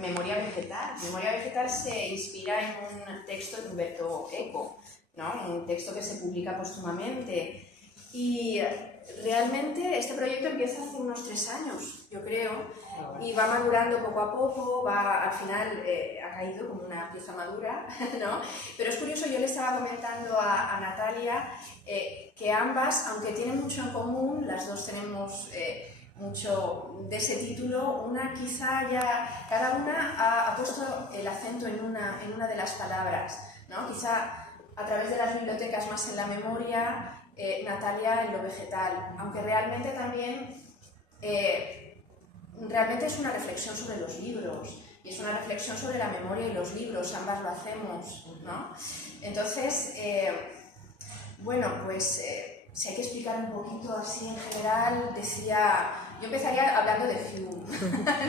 Memoria vegetal. Memoria vegetal se inspira en un texto de Umberto Eco, ¿no? Un texto que se publica póstumamente. Y realmente este proyecto empieza hace unos 3 años, yo creo, y va madurando poco a poco, al final ha caído como una pieza madura, ¿no? Pero es curioso, yo le estaba comentando a Natalia que ambas, aunque tienen mucho en común, las dos tenemos mucho de ese título, una quizá ya, cada una ha puesto el acento en una de las palabras, ¿no? Quizá a través de las bibliotecas más en la memoria, Natalia en lo vegetal, aunque realmente también realmente es una reflexión sobre los libros y es una reflexión sobre la memoria y los libros, ambas lo hacemos, ¿no? Entonces, bueno, pues si hay que explicar un poquito así en general, yo empezaría hablando de Hume,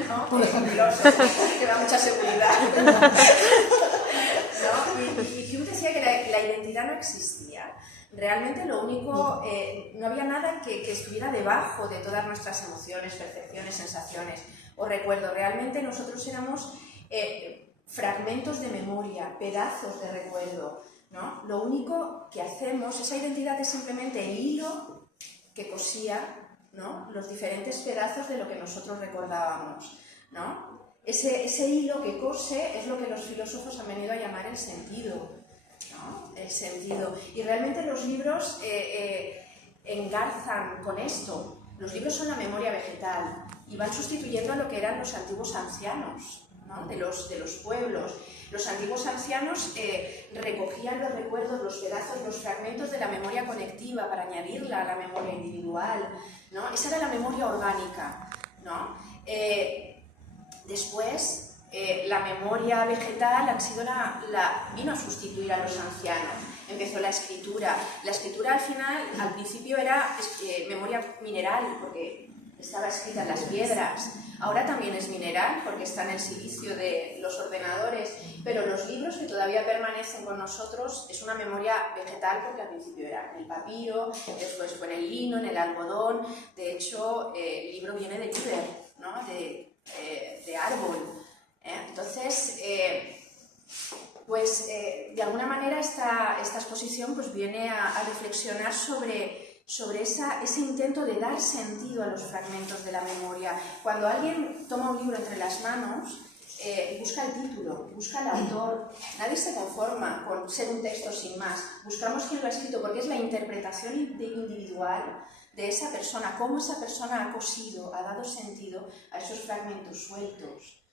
¿no? Por ejemplo, que da mucha seguridad, ¿no? Y Hume decía que la identidad no existía. Realmente lo único, no había nada que estuviera debajo de todas nuestras emociones, percepciones, sensaciones o recuerdos. Realmente nosotros éramos fragmentos de memoria, pedazos de recuerdo, ¿no? Lo único que hacemos, esa identidad es simplemente el hilo que cosía, ¿no? Los diferentes pedazos de lo que nosotros recordábamos, ¿no? Ese hilo que cose es lo que los filósofos han venido a llamar el sentido, ¿no? El sentido. Y realmente los libros engarzan con esto. Los libros son la memoria vegetal y van sustituyendo a lo que eran los antiguos ancianos, ¿no? de los pueblos. Los antiguos ancianos recogían los recuerdos, los pedazos, los fragmentos de la memoria colectiva para añadirla a la memoria individual, ¿no? Esa era la memoria orgánica, ¿no? Después, la memoria vegetal vino a sustituir a los ancianos. Empezó la escritura. La escritura al principio era memoria mineral, porque estaba escrita en las piedras. Ahora también es mineral, porque está en el silicio de los ordenadores. Pero los libros que todavía permanecen con nosotros es una memoria vegetal, porque al principio era en el papiro, después fue en el lino, en el algodón. De hecho, el libro viene de liber, ¿no? de árbol. Entonces, de alguna manera esta exposición pues, viene a reflexionar sobre ese intento de dar sentido a los fragmentos de la memoria. Cuando alguien toma un libro entre las manos, busca el título, busca el autor. Nadie se conforma con ser un texto sin más. Buscamos quién lo ha escrito, porque es la interpretación individual de esa persona, cómo esa persona ha cosido, ha dado sentido a esos fragmentos sueltos.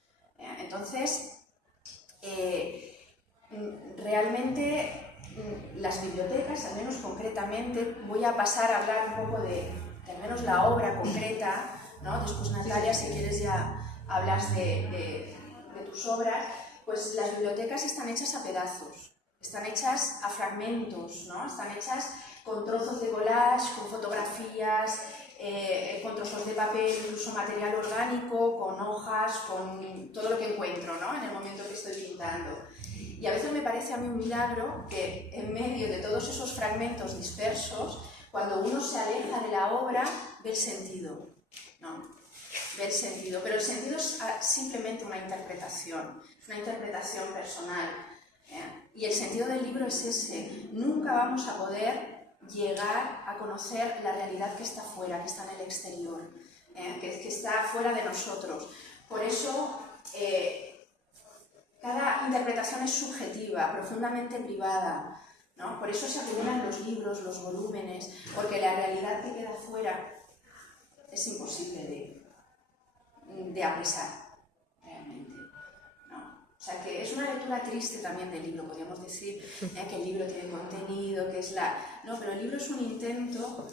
Entonces, realmente las bibliotecas, al menos concretamente, voy a pasar a hablar un poco de al menos la obra concreta, ¿no? Después, Natalia, si quieres ya hablas de tus obras, pues las bibliotecas están hechas a pedazos, están hechas a fragmentos, ¿no? Están hechas con trozos de collage, con fotografías, con trozos de papel, incluso material orgánico, con hojas, con todo lo que encuentro, ¿no? En el momento que estoy pintando. Y a veces me parece a mí un milagro que en medio de todos esos fragmentos dispersos, cuando uno se aleja de la obra, ve el sentido, ¿no? Ve el sentido, pero el sentido es simplemente una interpretación, es una interpretación personal, y el sentido del libro es ese. Nunca vamos a poder llegar a conocer la realidad que está fuera, que está en el exterior, que está fuera de nosotros. Por eso, cada interpretación es subjetiva, profundamente privada, ¿no? Por eso se acumulan los libros, los volúmenes, porque la realidad que queda fuera es imposible de apresar, realmente, ¿no? O sea, que es una lectura triste también del libro, podríamos decir que el libro tiene contenido, que es No, pero el libro es un intento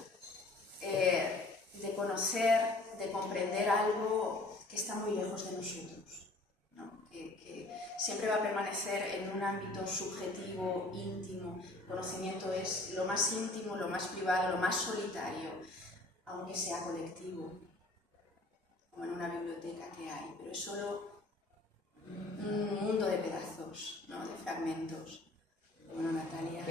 de conocer, de comprender algo que está muy lejos de nosotros, ¿no? Que siempre va a permanecer en un ámbito subjetivo, íntimo. El conocimiento es lo más íntimo, lo más privado, lo más solitario, aunque sea colectivo, como en una biblioteca que hay, pero es solo un mundo de pedazos, ¿no? De fragmentos. Bueno, Natalia.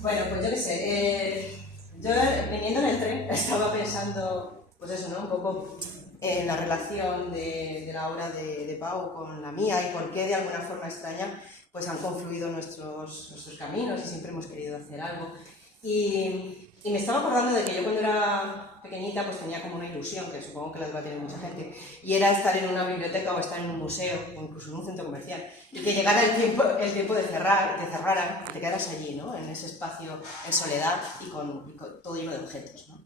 Bueno, pues yo qué sé. Yo, viniendo en el tren, estaba pensando, pues eso, ¿no? Un poco en la relación de la obra de Pau con la mía y por qué de alguna forma extraña pues han confluido nuestros caminos y siempre hemos querido hacer algo. Y me estaba acordando de que yo cuando era pequeñita pues tenía como una ilusión, que supongo que la va a tener mucha gente, y era estar en una biblioteca o estar en un museo o incluso en un centro comercial y que llegara el tiempo de cerrar, te cerraran y te quedaras allí, ¿no? En ese espacio en soledad y con todo lleno de objetos, ¿no?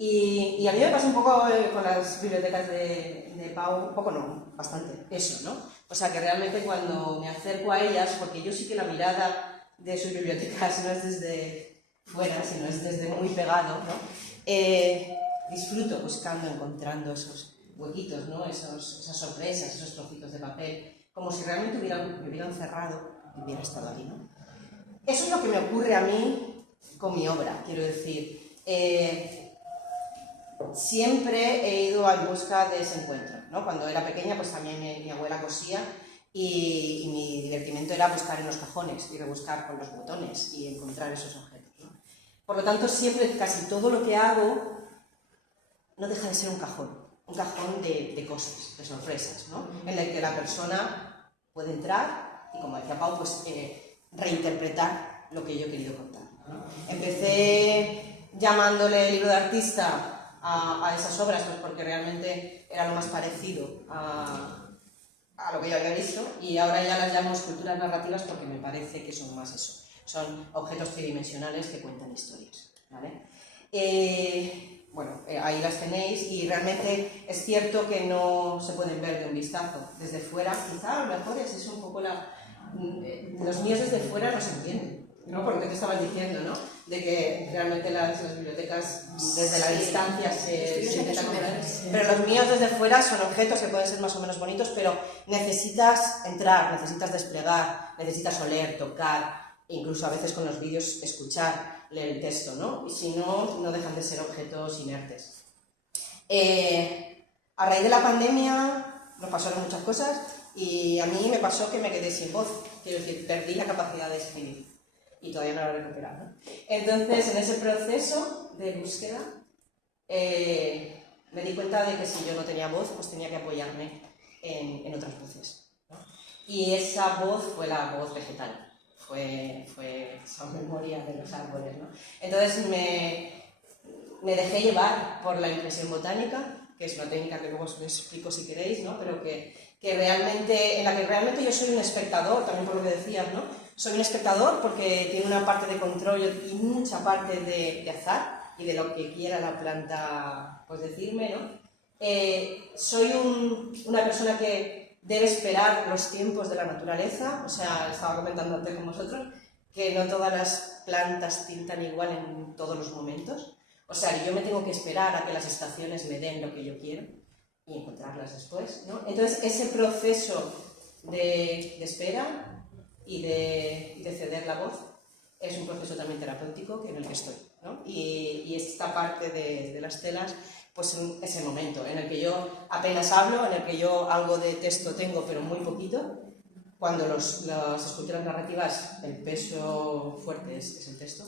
Y a mí me pasa un poco con las bibliotecas de Pau, un poco no, bastante, eso, ¿no? O sea, que realmente cuando me acerco a ellas, porque yo sí que la mirada de sus bibliotecas no es desde fuera, sino es desde muy pegado, ¿no? Disfruto buscando, encontrando esos huequitos, ¿no? Esas sorpresas, esos trocitos de papel, como si realmente me hubieran cerrado y hubiera estado ahí, ¿no? Eso es lo que me ocurre a mí con mi obra, quiero decir. Siempre he ido en busca de ese encuentro, ¿no? Cuando era pequeña, pues también mi abuela cosía y mi divertimento era buscar en los cajones y rebuscar con los botones y encontrar esos objetos, ¿no? Por lo tanto, siempre, casi todo lo que hago no deja de ser un cajón de cosas, de sorpresas, ¿no? En el que la persona puede entrar y, como decía Pau, pues reinterpretar lo que yo he querido contar, ¿no? Empecé llamándole libro de artista a esas obras, pues porque realmente era lo más parecido a lo que yo había visto, y ahora ya las llamo esculturas narrativas porque me parece que son más eso, son objetos tridimensionales que cuentan historias, ¿vale? Bueno, ahí las tenéis y realmente es cierto que no se pueden ver de un vistazo desde fuera, quizá a lo mejor es eso un poco los míos desde fuera no se entienden, ¿no? Por lo que te estabas diciendo, ¿no? De que realmente las bibliotecas desde la distancia se intentan comprar. Pero los míos desde fuera son objetos que pueden ser más o menos bonitos, pero necesitas entrar, necesitas desplegar, necesitas oler, tocar, incluso a veces con los vídeos escuchar el texto, ¿no? Y si no, no dejan de ser objetos inertes. A raíz de la pandemia nos pasaron muchas cosas y a mí me pasó que me quedé sin voz, quiero decir, perdí la capacidad de escribir. Y todavía no lo he recuperado, ¿no? Entonces, en ese proceso de búsqueda, me di cuenta de que si yo no tenía voz, pues tenía que apoyarme en otras voces, ¿no? Y esa voz fue la voz vegetal, fue esa memoria de los árboles, ¿no? Entonces me dejé llevar por la impresión botánica, que es una técnica que luego os explico si queréis, ¿no? Pero en la que realmente yo soy un espectador, también por lo que decías, ¿no? Soy un espectador porque tiene una parte de control y mucha parte de azar y de lo que quiera la planta pues decirme, ¿no? Soy una persona que debe esperar los tiempos de la naturaleza, o sea, estaba comentando antes con vosotros que no todas las plantas tintan igual en todos los momentos, o sea, yo me tengo que esperar a que las estaciones me den lo que yo quiero y encontrarlas después, ¿no? Entonces, ese proceso de espera y de ceder la voz es un proceso también terapéutico en el que estoy, ¿no? Y esta parte de las telas, pues es el momento en el que yo apenas hablo, en el que yo algo de texto tengo, pero muy poquito. Cuando las esculturas narrativas, el peso fuerte es el texto,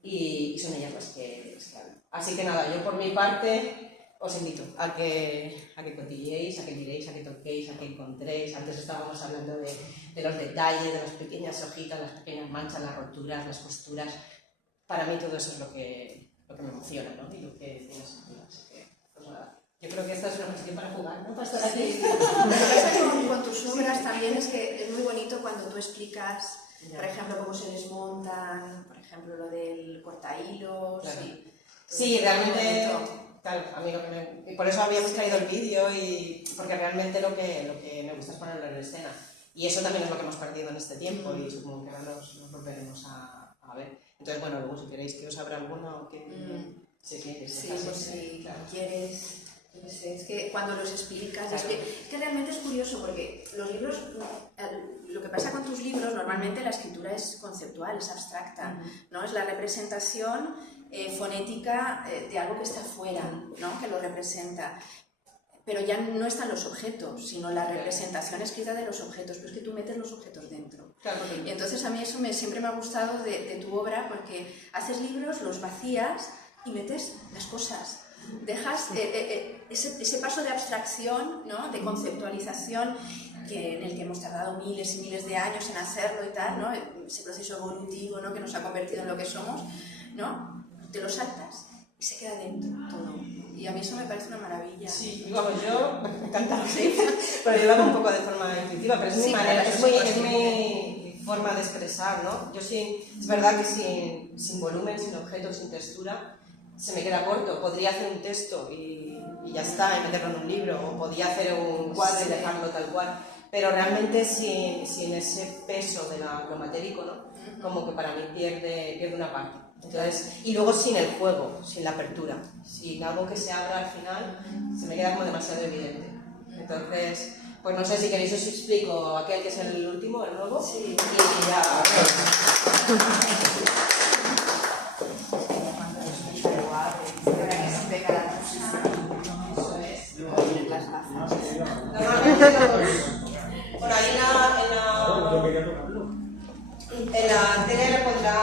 y son ellas las que hablan. Así que nada, yo por mi parte os invito a que cotilleéis, a que miréis, a que toquéis, a que encontréis. Antes estábamos hablando de los detalles, de las pequeñas hojitas, las pequeñas manchas, las roturas, las costuras. Para mí todo eso es lo que me emociona, ¿no? Y lo que tiene sentido. Así que, pues nada. Yo creo que esta es una posición para jugar, ¿no? Para estar aquí. Lo que pasa con tus obras también es que es muy bonito cuando tú explicas, por ejemplo, cómo se desmontan, por ejemplo, lo del cortahilos. Claro. Y sí, realmente. Claro, a mí y por eso habíamos traído el vídeo, porque realmente lo que me gusta es ponerlo en escena. Y eso también es lo que hemos perdido en este tiempo y supongo que ahora nos volveremos a ver. Entonces, bueno, luego si queréis que os abra alguno que sí, pues si claro. Quieres. Es que cuando los explicas, claro. Es que realmente es curioso porque los libros, lo que pasa con tus libros, normalmente la escritura es conceptual, es abstracta, ¿no? Es la representación fonética de algo que está fuera, ¿no? Que lo representa. Pero ya no están los objetos, sino la representación escrita de los objetos, pero es que tú metes los objetos dentro. Claro. Y entonces a mí eso siempre me ha gustado de tu obra, porque haces libros, los vacías, y metes las cosas. Dejas ese paso de abstracción, ¿no? De conceptualización en el que hemos tardado miles y miles de años en hacerlo y tal, ¿no? Ese proceso evolutivo, ¿no? Que nos ha convertido en lo que somos, ¿no? Te lo saltas y se queda dentro todo. Y a mí eso me parece una maravilla. Sí, vamos, yo me encanta, ¿sí? Pero yo lo hago un poco de forma intuitiva, pero es mi Sí, manera, claro, es mi forma de expresar, ¿no? Yo sí, es verdad que sin volumen, sin objeto, sin textura, se me queda corto. Podría hacer un texto y ya está, y meterlo en un libro, o podría hacer un cuadro y dejarlo tal cual, pero realmente sin ese peso de lo matérico, ¿no? Como que para mí pierde una parte. Entonces, y luego sin el juego, sin la apertura, sin algo que se abra al final, se me queda como demasiado evidente. Entonces, pues no sé si queréis os explico aquel que es el último, el nuevo, sí. Y ya... Bueno, ahí en la tele le pondrá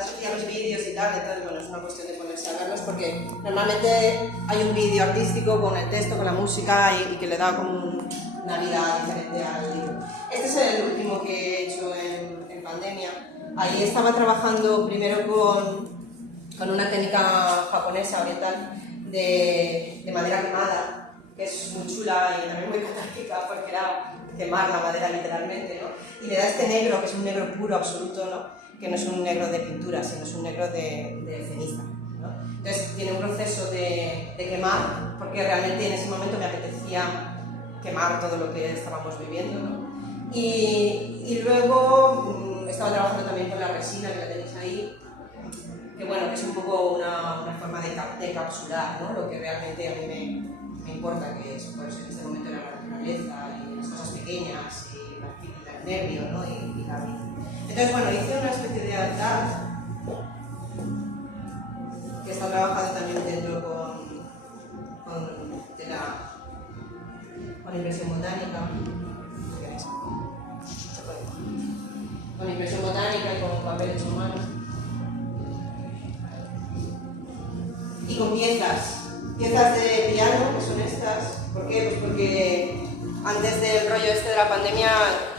Sofía los vídeos y tal, entonces bueno, es una cuestión de ponerse a verlos porque normalmente hay un vídeo artístico con el texto, con la música y que le da como una vida diferente al libro. Este es el último que he hecho en pandemia. Ahí estaba trabajando primero con una técnica japonesa oriental de madera quemada, que es muy chula y también muy catártica porque era quemar la madera literalmente, ¿no? Y le da este negro, que es un negro puro, absoluto, ¿no? Que no es un negro de pintura, sino es un negro de ceniza, ¿no? Entonces tiene un proceso de quemar, porque realmente en ese momento me apetecía quemar todo lo que estábamos viviendo, ¿no? Y luego estaba trabajando también con la resina, que la tenéis ahí, que bueno, que es un poco una forma de encapsular, ¿no? Lo que realmente a mí me importa, que es por eso en este momento la naturaleza y las cosas pequeñas y el nervio, ¿no? y la vida. Entonces, bueno, hice una especie de altar que está trabajado también dentro con impresión botánica. Con impresión botánica y con papel hecho a mano. Y con piezas de piano, que son estas. ¿Por qué? Pues porque antes del rollo este de la pandemia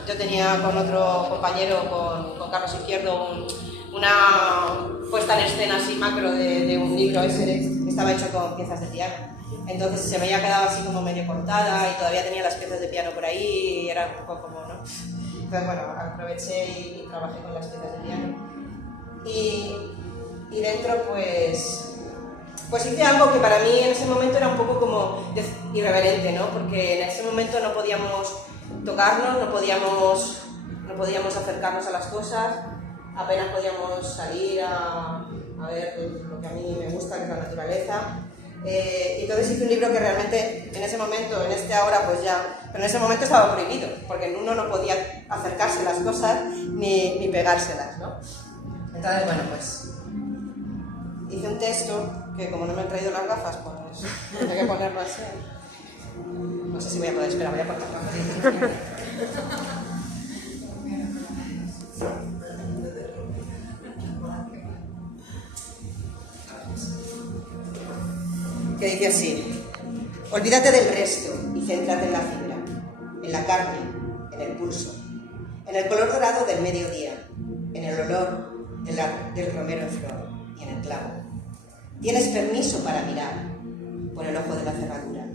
yo tenía con otro compañero, con Carlos Izquierdo, una puesta en escena así macro de un libro ese que estaba hecho con piezas de piano. Entonces se me había quedado así como medio cortada y todavía tenía las piezas de piano por ahí y era un poco como, ¿no? Entonces bueno, aproveché y trabajé con las piezas de piano. Y dentro pues hice algo que para mí en ese momento era un poco como irreverente, ¿no? Porque en ese momento no podíamos tocarnos, no podíamos acercarnos a las cosas, apenas podíamos salir a ver lo que a mí me gusta, que es la naturaleza. Entonces hice un libro que realmente en ese momento, en este ahora pues ya, pero en ese momento estaba prohibido, porque uno no podía acercarse a las cosas ni pegárselas, ¿no? Entonces, bueno, pues hice un texto que como no me han traído las gafas, pues tengo que ponerlo así. No sé si voy a poder esperar, voy a poner las gafas. Que dice así: olvídate del resto y céntrate en la fibra, en la carne, en el pulso, en el color dorado del mediodía, en el olor del romero en flor y en el clavo. Tienes permiso para mirar por el ojo de la cerradura.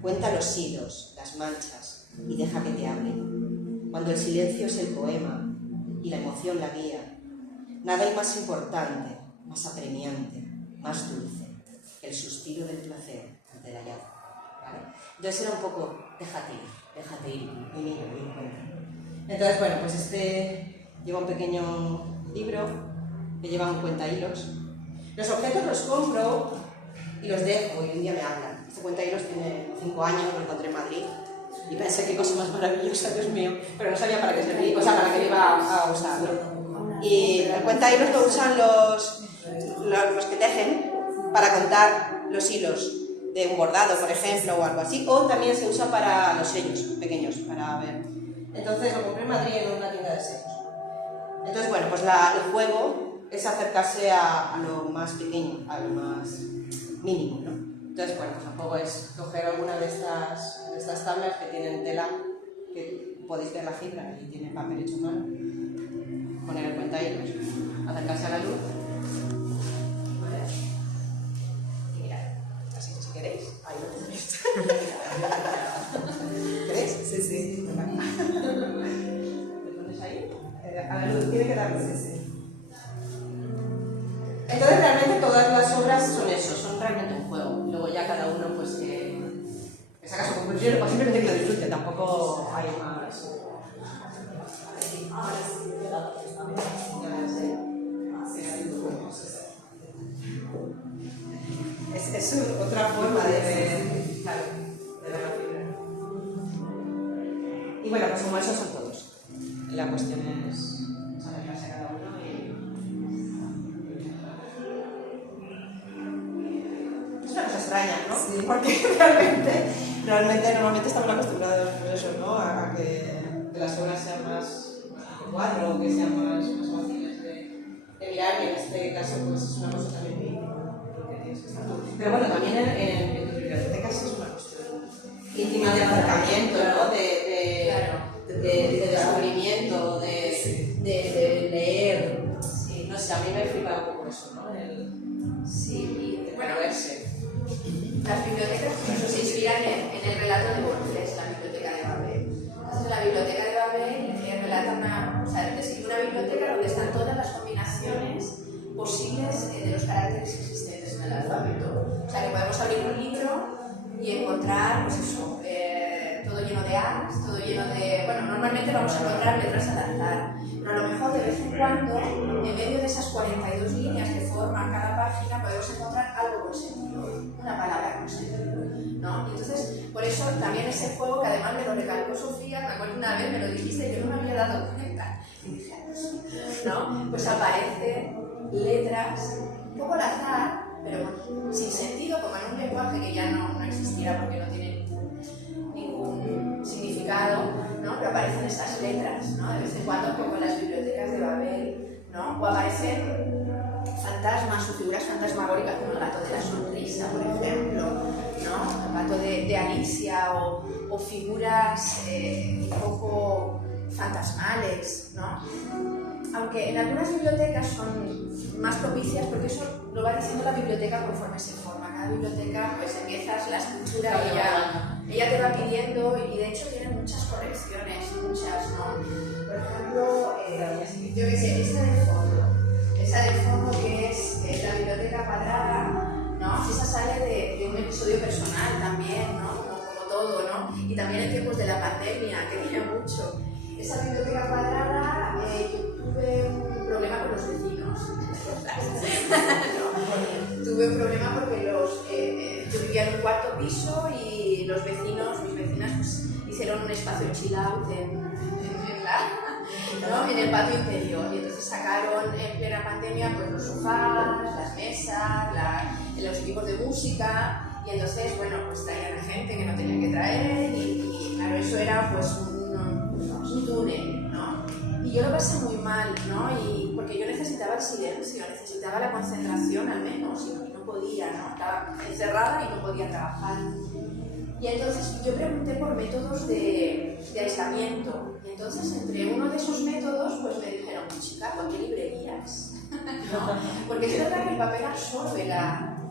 Cuenta los hilos, las manchas y deja que te hablen. Cuando el silencio es el poema y la emoción la guía, nada hay más importante, más apremiante, más dulce que el suspiro del placer ante el hallazgo. ¿Vale? Entonces era un poco, déjate ir y mira, y encuentra. Entonces, bueno, pues este lleva un pequeño libro que lleva un cuentahilos. Los objetos los compro y los dejo y un día me hablan. Este cuentahilos tiene 5 años, lo encontré en Madrid y pensé qué cosa más maravillosa, Dios mío, pero no sabía para qué servía, o sea, para qué me iba a usarlo. Y el cuentahilos lo usan los que tejen para contar los hilos de un bordado, por ejemplo, o algo así, o también se usa para los sellos pequeños, para ver. Entonces lo compré en Madrid en una tienda de sellos. Entonces, bueno, pues el juego es acercarse a lo más pequeño, a lo más mínimo, ¿no? Entonces, bueno, pues tampoco es coger alguna de estas tablas que tienen tela, que podéis ver la fibra y tienen papel hecho a mano, poner en cuenta hilos, acercarse a la luz, ¿vale? Y mirad, así que si queréis, ahí lo tenéis. ¿Queréis? Sí, sí. ¿Lo pones ahí? A la luz, tiene que darle, sí. Entonces realmente todas las obras son eso, son realmente un juego. Luego ya cada uno pues que saca su conclusión o simplemente que lo disfrute, tampoco hay más. Es otra forma de ver, claro, de ver la fibra. Y bueno, pues como esos son todos. La cuestión es acercarse a cada uno y... Es una cosa extraña, ¿no? Sí. Porque realmente normalmente estamos acostumbrados a eso, ¿no? A que las obras sean más de cuadro o que sean más fáciles de mirar, y en este caso pues es una cosa también muy íntima, ¿no? Porque tienes que estar tú. Pero bueno, también en tus bibliotecas es una cuestión íntima de acercamiento, ¿no? De descubrimiento, de leer. Sí, no sé, a mí me flipa un poco eso, ¿no? Sí, y bueno, verse. las bibliotecas incluso se inspiran en el relato de Borges, la biblioteca de Babel. Entonces, la biblioteca de Babel relata describe una biblioteca donde están todas las combinaciones posibles de los caracteres existentes en el alfabeto. O sea, que podemos abrir un libro y encontrar, pues eso, todo lleno de A's, todo lleno de... Bueno, normalmente vamos a encontrar letras al azar, pero a lo mejor de vez en cuando, en medio de esas 42 líneas que forman cada página, podemos encontrar algo con sentido, una palabra con sentido, ¿no? Y entonces, por eso también ese juego, que además me lo recalcó Sofía, me acuerdo una vez, me lo dijiste y yo no me había dado cuenta. Y dije, ¿no? Pues aparecen letras, un poco al azar, pero sin sentido, como en un lenguaje que ya no existiera porque no tiene ningún significado, ¿no? Pero aparecen estas letras, ¿no? De vez en cuando, como en las bibliotecas de Babel, ¿no? O aparecen fantasmas o figuras fantasmagóricas como el gato de la sonrisa, por ejemplo, ¿no? El gato de Alicia o figuras un poco fantasmales, ¿no? Aunque en algunas bibliotecas son más propicias, porque eso lo va diciendo la biblioteca conforme se forma. Cada biblioteca, pues empiezas la escritura y ella te va pidiendo, y de hecho tienen muchas correcciones, muchas, ¿no? Por ejemplo, yo qué sé, esa de fondo que es la biblioteca cuadrada, ¿no? Esa sale de un episodio personal también, ¿no? Como todo, ¿no? Y también en tiempos de la pandemia, que tiene mucho. Esa biblioteca cuadrada, yo tuve un problema con los vecinos. No, tuve un problema porque yo vivía en un cuarto piso y los vecinos, mis vecinas, pues, hicieron un espacio chill out en el patio interior, y entonces sacaron en plena pandemia pues los sofás, las mesas, los equipos de música, y entonces, bueno, pues traían a gente que no tenían que traer, y claro, eso era pues un túnel, ¿no? Y yo lo pasé muy mal, ¿no? Porque yo necesitaba el silencio, necesitaba la concentración al menos, y no podía, ¿no? Estaba encerrada y no podía trabajar. Y entonces yo pregunté por métodos de aislamiento, y entonces entre uno de esos métodos pues me dijeron, chica, ponte librerías, ¿no? Porque es verdad que el papel absorbe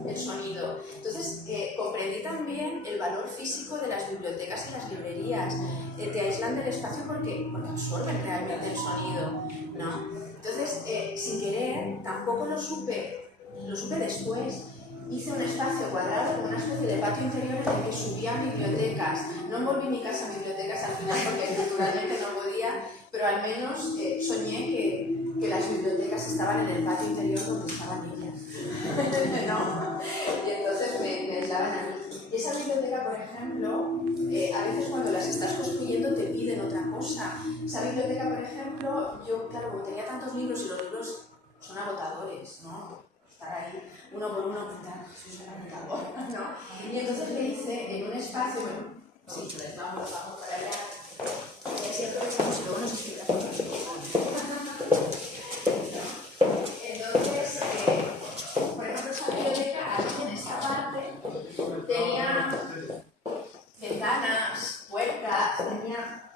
el sonido. Entonces comprendí también el valor físico de las bibliotecas y las librerías. Te aíslan del espacio porque absorben realmente el sonido, ¿no? Entonces, sin querer, tampoco lo supe después. Hice un espacio cuadrado con una especie de patio interior en el que subían bibliotecas. No envolví mi casa en bibliotecas al final porque naturalmente no podía, pero al menos soñé que las bibliotecas estaban en el patio interior donde estaban ellas. ¿No? Y entonces me aislaban ahí. Y esa biblioteca, por ejemplo, a veces cuando las estás construyendo te piden otra cosa. Esa biblioteca, por ejemplo, yo, claro, como tenía tantos libros y los libros son agotadores, ¿no? Estar ahí uno por uno, eso es agotador, ¿no? Y entonces le hice en un espacio, bueno, sí, vamos para allá, y así aprovechamos y luego nos explica. Entonces, tenía ventanas, puertas, tenía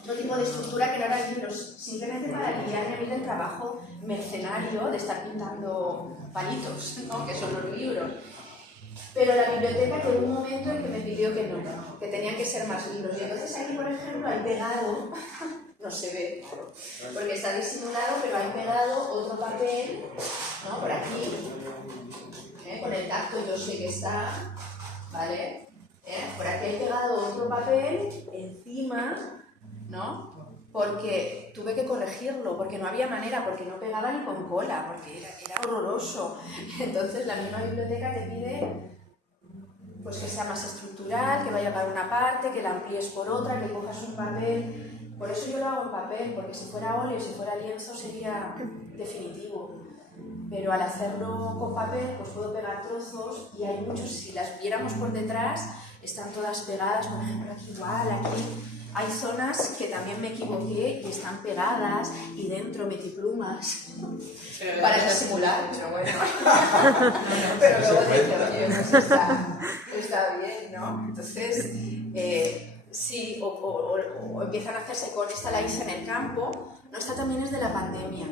otro tipo de estructura que no eran libros, simplemente para aliviarme a mí del trabajo mercenario de estar pintando palitos, ¿no? Que son los libros. Pero la biblioteca llegó un momento en que me pidió que no, que tenían que ser más libros. Y entonces aquí, por ejemplo, hay pegado, no se ve, porque está disimulado, pero hay pegado otro papel, ¿no? Por aquí, con el tacto yo sé que está, ¿vale? Por aquí hay pegado otro papel encima, ¿no? Porque tuve que corregirlo, porque no había manera, porque no pegaba ni con cola, porque era horroroso. Entonces la misma biblioteca te pide pues que sea más estructural, que vaya para una parte, que la amplíes por otra, que cojas un papel. Por eso yo lo hago en papel, porque si fuera óleo, si fuera lienzo sería definitivo. Pero al hacerlo con papel, pues puedo pegar trozos y hay muchos, si las viéramos por detrás, están todas pegadas, por ejemplo aquí igual, aquí hay zonas que también me equivoqué y están pegadas y dentro metí plumas para disimular, pero bueno. Pero luego dije, oye, pues está bien, ¿no? Entonces, sí, o empiezan a hacerse con esta, la hice en el campo, no, esta también es de la pandemia.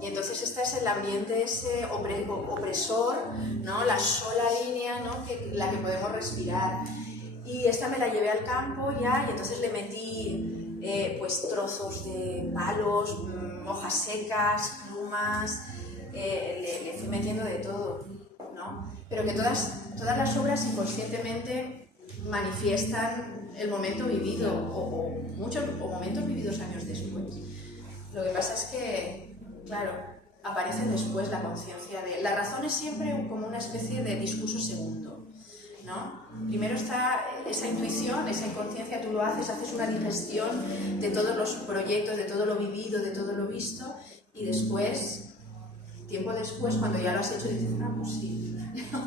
Y entonces esta es el ambiente ese opresor, ¿no? La sola línea, ¿no? La que podemos respirar. Y esta me la llevé al campo ya y entonces le metí pues trozos de palos, hojas secas, plumas, le fui metiendo de todo, ¿no? Pero que todas las obras inconscientemente manifiestan el momento vivido o momentos vividos años después. Lo que pasa es que, claro, aparece después la conciencia de... La razón es siempre como una especie de discurso segundo, ¿no? Primero está esa intuición, esa inconsciencia, tú lo haces una digestión de todos los proyectos, de todo lo vivido, de todo lo visto, y después, tiempo después, cuando ya lo has hecho, dices, ah, pues sí,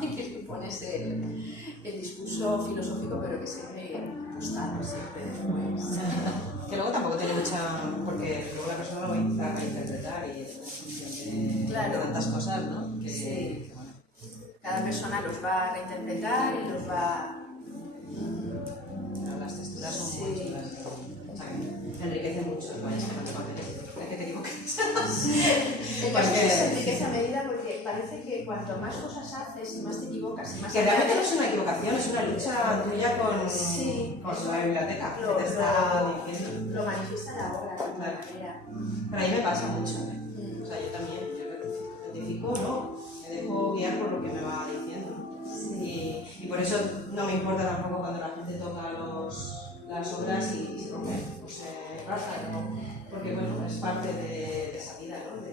y que pones el discurso filosófico, pero que siempre gustado, siempre después. Que luego tampoco tiene mucha... porque luego la persona lo va a intentar reinterpretar y es una función de tantas cosas, ¿no? Que, sí. Bueno. Cada persona los va a reinterpretar y los va... Pero las texturas son muy chulas. O sea, que enriquecen mucho el país que no te que te equivoques. Sí, el país se enriquece a medida porque parece que cuanto más cosas haces y más te equivocas y más... Que realmente no es una equivocación, es una lucha tuya con la biblioteca. Lo manifiesta la obra de alguna manera. Pero a mí me pasa mucho, ¿eh? O sea, yo también, yo identifico, ¿no? Me dejo guiar por lo que me va diciendo. Sí. Y por eso no me importa tampoco cuando la gente toca las obras y se rompe, pues se raja, ¿no? Porque bueno, es parte de esa vida, ¿no?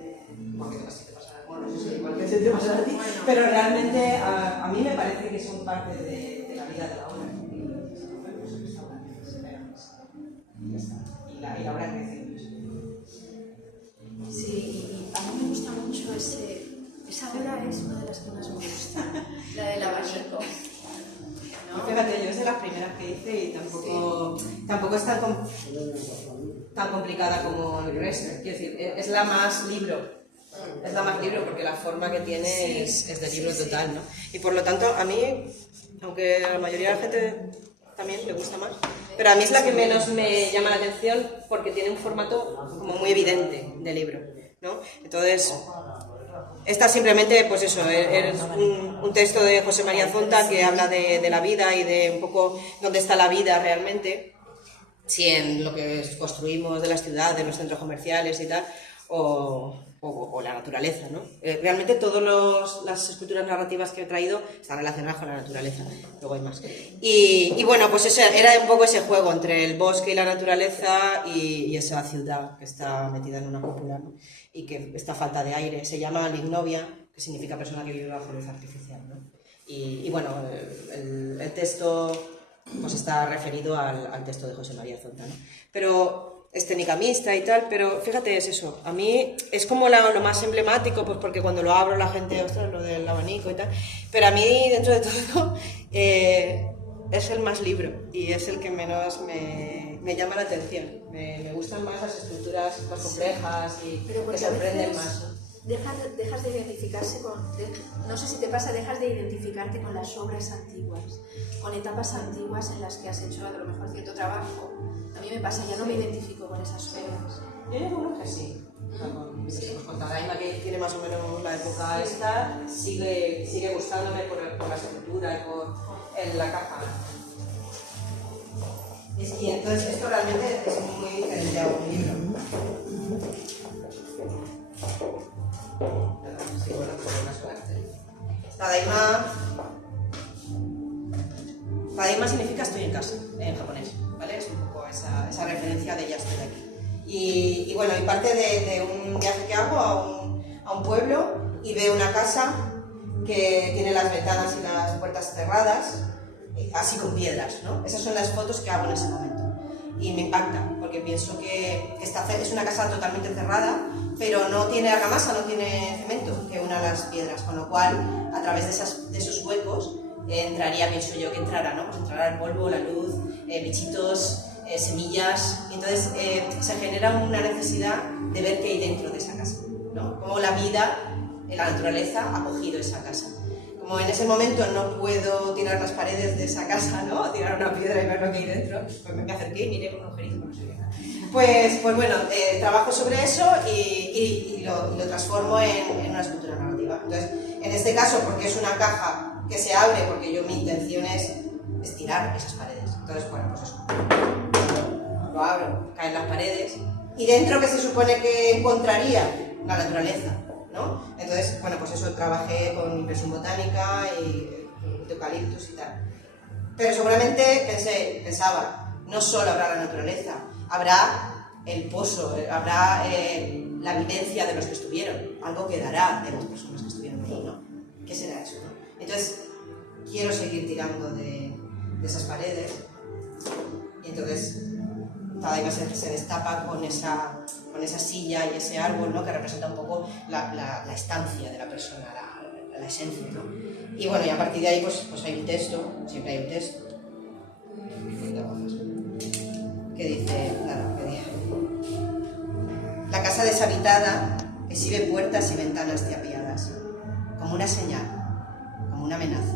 Igual que te pasa, bueno, no sé si igual que te pasa a ti, pero realmente a mí me parece que son parte de la vida de la obra. Y se rompe, pues esta obra que se vea, y ya está. Y la obra crece. Sí, y a mí me gusta mucho esa obra, es una de las que más me gusta, la del abanico. ¿No? Fíjate, yo es de las primeras que hice y tampoco es tan complicada como el resto. Quiero decir, es la más libro. Es la más libro porque la forma que tiene es de libro total, ¿no? Y por lo tanto, a mí, aunque a la mayoría de la gente también le gusta más, pero a mí es la que menos me llama la atención porque tiene un formato como muy evidente de libro, ¿no? Entonces, esta simplemente, pues eso, es un texto de José María Zonta que habla de la vida y de un poco dónde está la vida realmente, si en lo que construimos de las ciudades, de los centros comerciales y tal, o la naturaleza, ¿no? Realmente todas las esculturas narrativas que he traído están relacionadas con la naturaleza, luego hay más. Y bueno, pues era un poco ese juego entre el bosque y la naturaleza y esa ciudad que está metida en una cúpula, ¿no? Y que esta falta de aire se llama lignovia, que significa persona que vive bajo luz artificial, ¿no? Y bueno, el texto pues está referido al texto de José María Zonta, ¿no? Pero es técnica mixta y tal, pero fíjate, es eso. A mí es como lo más emblemático, pues porque cuando lo abro la gente, ostras, lo del abanico y tal, pero a mí, dentro de todo, es el más libro y es el que menos me llama la atención. Me gustan más las estructuras más complejas y que sorprenden más, ¿no? dejas de identificarse no sé si te pasa, dejas de identificarte con las obras antiguas, con etapas antiguas en las que has hecho a lo mejor cierto trabajo. A mí me pasa, ya no me identifico con esas obras. Yo hay algunos que sí. Con Tadaima, que tiene más o menos la época esta, sigue gustándome por la escultura y por la caja. Y entonces esto realmente es muy diferente a un libro. Sí, bueno, pues una suerte. Tadaima significa estoy en casa, en japonés, ¿vale? Es un poco esa referencia de ya estoy aquí. Y bueno, y parte de un viaje que hago a un pueblo y veo una casa que tiene las ventanas y las puertas cerradas, así con piedras, ¿no? Esas son las fotos que hago en ese momento. Y me impacta, porque pienso que es una casa totalmente cerrada, pero no tiene argamasa, no tiene cemento que una las piedras, con lo cual, a través de esos huecos, pienso yo que entrará, ¿no? Pues entrará el polvo, la luz, bichitos, semillas, y entonces se genera una necesidad de ver qué hay dentro de esa casa, ¿no? Cómo la vida, la naturaleza, ha cogido esa casa. Como en ese momento no puedo tirar las paredes de esa casa, ¿no? Tirar una piedra y ver lo que hay dentro, pues me acerqué y miré por un agujerito, no sé qué. Pues bueno, trabajo sobre eso y lo transformo en una escultura narrativa. Entonces, en este caso, porque es una caja que se abre, porque mi intención es estirar esas paredes. Entonces, bueno, pues eso. Lo abro, caen las paredes. Y dentro, ¿qué se supone que encontraría? La naturaleza, ¿no? Entonces, bueno, pues eso, trabajé con impresión botánica y eucaliptus y tal. Pero seguramente pensaba, no solo habrá la naturaleza, habrá el pozo, habrá la vivencia de los que estuvieron, algo quedará de las personas que estuvieron ahí, ¿no? ¿Qué será eso, no? Entonces, quiero seguir tirando de esas paredes, y entonces Tadaima se destapa con esa silla y ese árbol, ¿no? Que representa un poco la estancia de la persona, la esencia, ¿no? Y bueno, y a partir de ahí pues hay un texto, siempre hay un texto, que dice, la casa deshabitada exhibe puertas y ventanas tapiadas, como una señal, como una amenaza,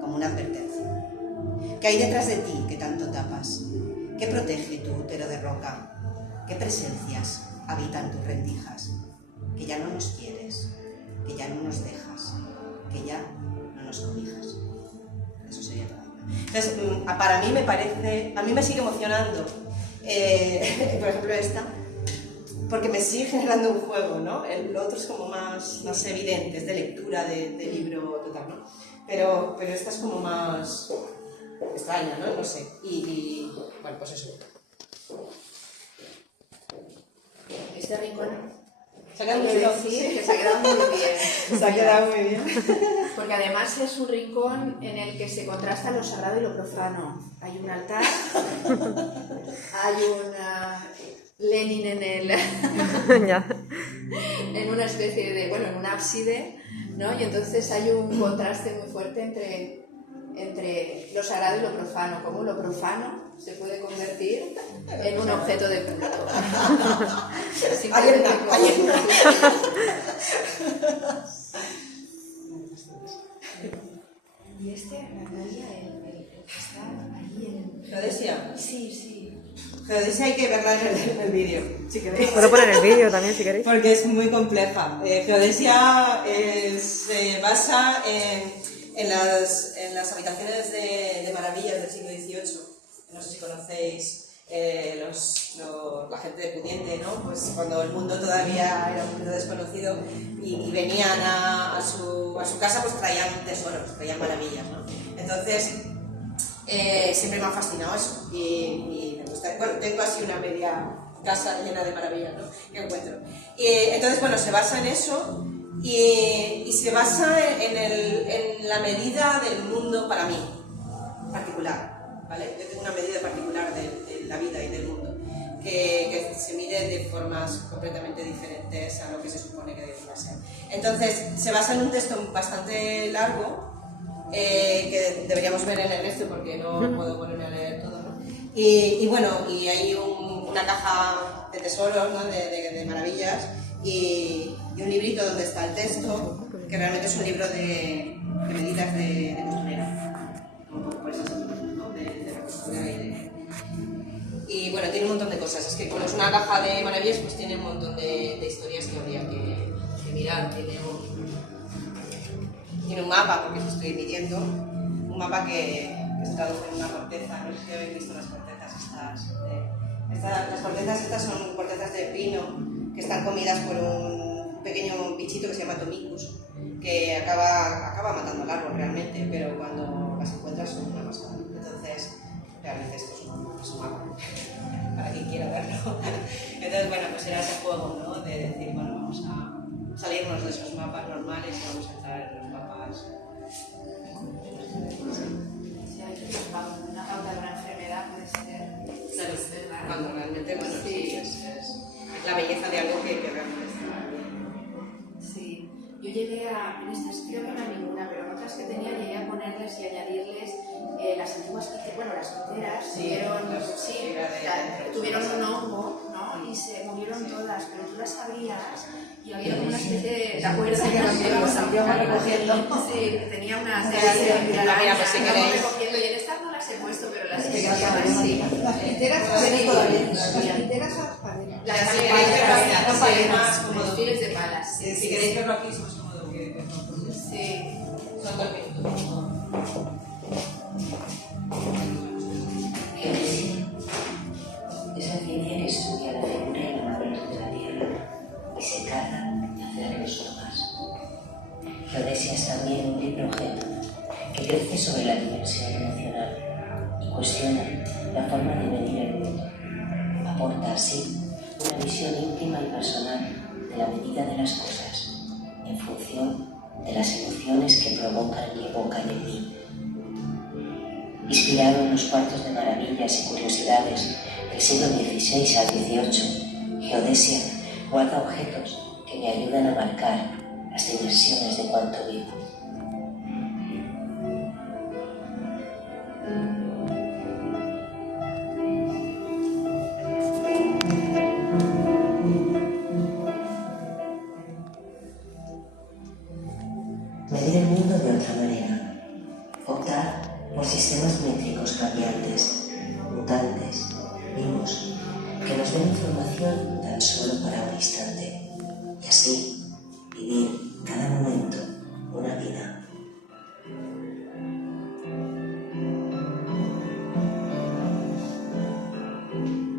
como una advertencia. ¿Qué hay detrás de ti que tanto tapas? ¿Qué protege tu útero de roca? ¿Qué presencias habitan tus rendijas? Que ya no nos quieres, que ya no nos dejas, que ya no nos cobijas. Eso sería todo. Entonces, para mí a mí me sigue emocionando, por ejemplo esta, porque me sigue generando un juego, ¿no? El otro es como más evidente, es de lectura, de libro total, ¿no? Pero esta es como más extraña, ¿no? No sé. Y bueno, pues eso. Este rincón Se ha quedado muy bien. Que se ha quedado muy bien. Se ha quedado muy bien. Porque además es un rincón en el que se contrasta lo sagrado y lo profano. Hay un altar, hay un Lenin en una especie de, en un ábside, ¿no? Y entonces hay un contraste muy fuerte entre lo sagrado y lo profano, como lo profano se puede convertir en un objeto de culto. Y la María, el que está ahí en... ¿Geodesia? Sí. Geodesia hay que verla en el vídeo, si queréis. Puedo poner el vídeo también, si queréis. Porque es muy compleja. Geodesia se basa en las habitaciones de maravillas del siglo XVIII. No sé si conocéis la gente de Pudiente, ¿no? Pues cuando el mundo todavía era un mundo desconocido y venían a su casa, pues traían tesoros, traían maravillas, ¿no? Entonces, siempre me ha fascinado eso y me gusta. Bueno, tengo así una media casa llena de maravillas, ¿no? Que encuentro. Entonces, bueno, se basa en eso y se basa en la medida del mundo para mí, particular, ¿vale? Yo tengo una medida particular de la vida y del mundo que se mide de formas completamente diferentes a lo que se supone que debería ser. Entonces, se basa en un texto bastante largo que deberíamos ver en el resto porque no puedo ponerme a leer todo, ¿no? Y bueno, y hay una caja de tesoros, ¿no? de maravillas y y un librito donde está el texto, que realmente es un libro de medidas de costurera, un poco pues eso, ¿no? de costura y bueno, tiene un montón de cosas. Es que como es una caja de maravillas, pues tiene un montón de historias que habría que mirar. Tiene un mapa, porque os estoy midiendo, un mapa que se traduce en una corteza. No sé si habéis visto las cortezas estas. Las cortezas estas son cortezas de pino que están comidas por un pequeño bichito que se llama Tomicus, que acaba matando al árbol realmente, pero cuando las encuentras son una pasada. Entonces, realmente esto es un mapa, para quien quiera verlo. Entonces, bueno, pues era ese juego, ¿no? De decir, bueno, vamos a salirnos de esos mapas normales y vamos a entrar en los mapas. Si hay una pauta de una enfermedad, puede ser. Claro, ¿verdad? cuando realmente, bueno, sí, es la belleza de algo que realmente está bien. Sí, yo llegué a, en estas creo que no hay ninguna, pero en otras que tenía llegué a ponerles y añadirles las antiguas, bueno, las quiteras, tuvieron un hongo, ¿no? Y se murieron todas, pero tú las abrías y había como una especie de... ¿Te acuerdas que nos íbamos recogiendo? Sí, que tenía una serie de mira, pues si queréis. recogiendo, y en estas no las he puesto, pero las he sí. Las quiteras o las paletas. Las Si queréis verlo aquí, es más cómodo. los files de palas. Si queréis verlo aquí, es más cómodo que Sí. son 2 minutos. Geodesia es la ciencia que estudia la figura y la magnitud de la Tierra y se encarga de hacerle los mapas. Geodesia es también un libre objeto que crece sobre la dimensión emocional y cuestiona la forma de medir el mundo. Aporta así una visión íntima y personal de la medida de las cosas en función de las emociones que provocan y evocan en mí. Inspirado en los cuartos de maravillas y curiosidades del siglo XVI al XVIII, Geodesia guarda objetos que me ayudan a marcar las dimensiones de cuanto vivo. Medir el mundo de otra manera. Optar por sistemas métricos cambiantes, mutantes, vivos, que nos den información tan solo para un instante, y así vivir cada momento una vida.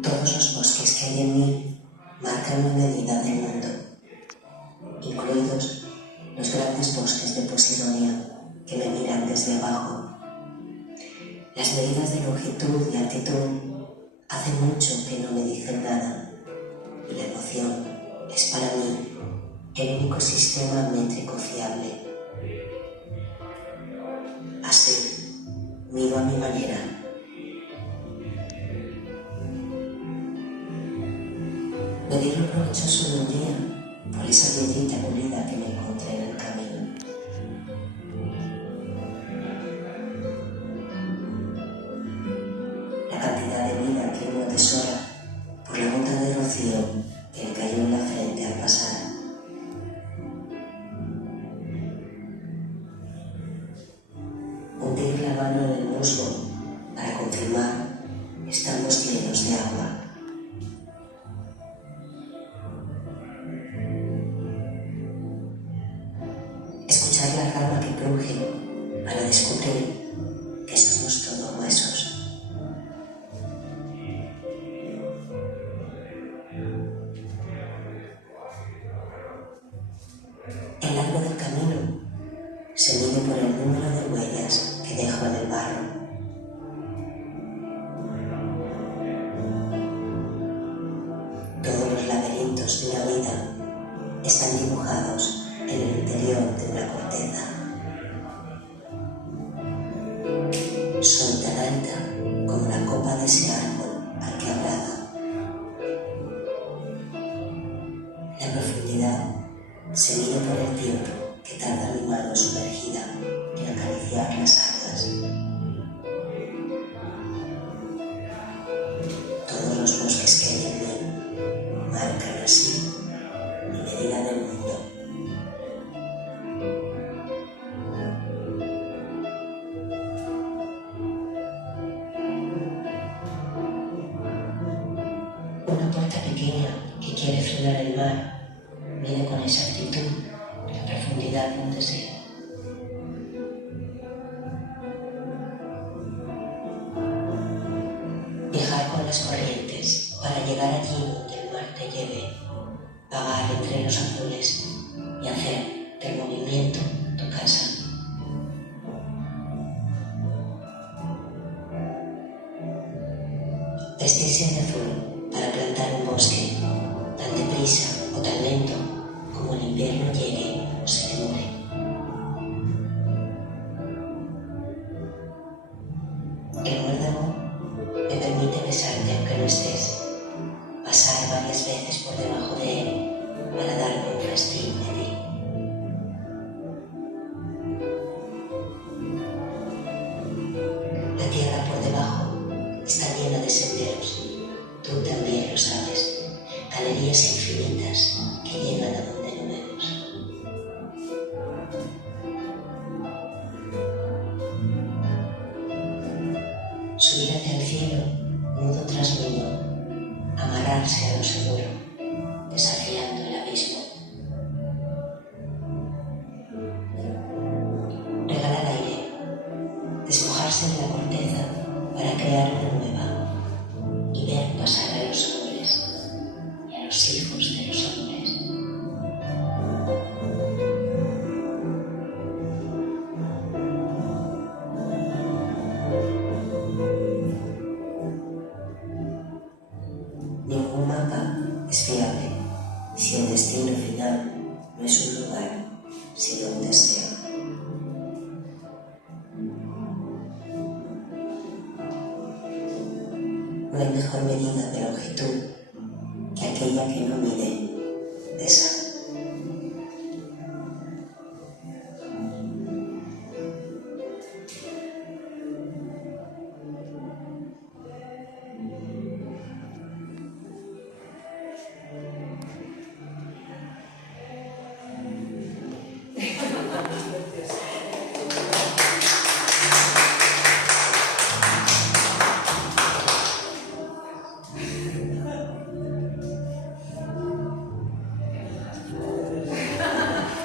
Todos los bosques que hay en mí marcan mi medida del mundo, incluidos los grandes bosques de Posidonia que me miran desde abajo. Las medidas de longitud y altitud hace mucho que no me dicen nada, y la emoción es para mí el único sistema métrico fiable. Así, mido a mi manera. Medir lo provechoso de un día por esa piedrita pulida que me encontré en el camino. La cantidad de vida que uno atesora por la gota de rocío que le cayó en la frente al pasar. Hundir la mano en el musgo para confirmar que estamos llenos de agua. Escuchar la rama que cruje para descubrir que somos todos huesos. El largo del camino se mide por el número de huellas que dejo en el barro. Todos los laberintos de una vida están dibujados en el interior de una corteza. Soy tan alta como la copa de ese árbol al que abrazo. La profundidad se mide por el tiempo que tarda mi mano sumergida en acariciar las algas. Todos los bosques que hay en mí marcan así mi medida del mundo. sabiduría que quiere frenar el mar, mide con exactitud la profundidad de un deseo. Viajar con las corrientes para llegar allí donde el mar te lleve, vagar entre los azules y hacer del movimiento tu casa. Vestirse de azul para plantar un bosque, tan deprisa o tan lento como el invierno llegue o se demore. El muérdago me permite besarte aunque no estés, pasar varias veces por debajo de él para darme un festín de ti. La tierra por debajo está llena de senderos, tú también lo sabes, galerías infinitas que llegan a donde no vemos. Subir hacia el cielo, nudo tras nudo, amarrarse a lo seguro, desafiando el abismo. Regalar aire, despojarse de la corteza para crear una nueva y ver pasar a los hombres y a los hijos de los hombres. Ningún mapa es fiable si el destino final no es un lugar, sino un deseo. No hay mejor medida de longitud que aquella que no mide, pesa.